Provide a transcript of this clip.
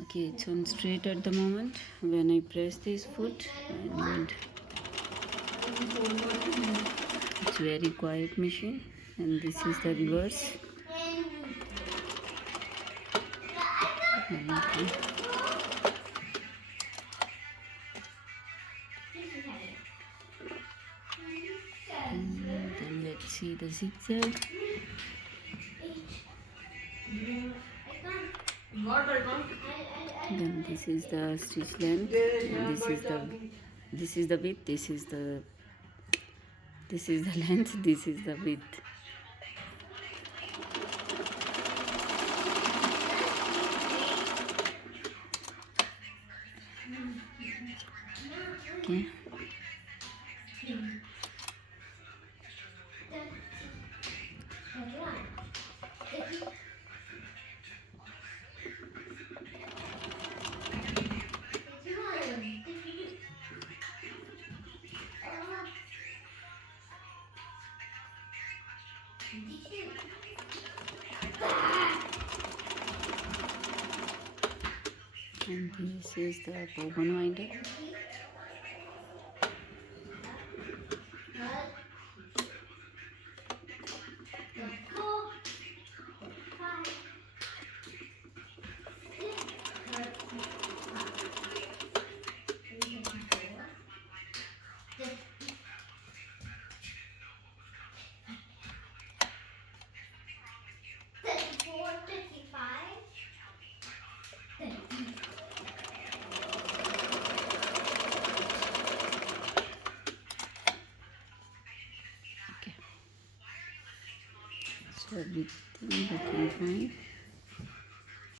Okay, it's on straight at the moment when I press this foot, and it's very quiet machine. And this is the reverse. And then let's see the zigzag. Then this is the stitch length, and this is the width, this is the length, this is the width. Okay. And this is the bobbin winder. So everything looking fine.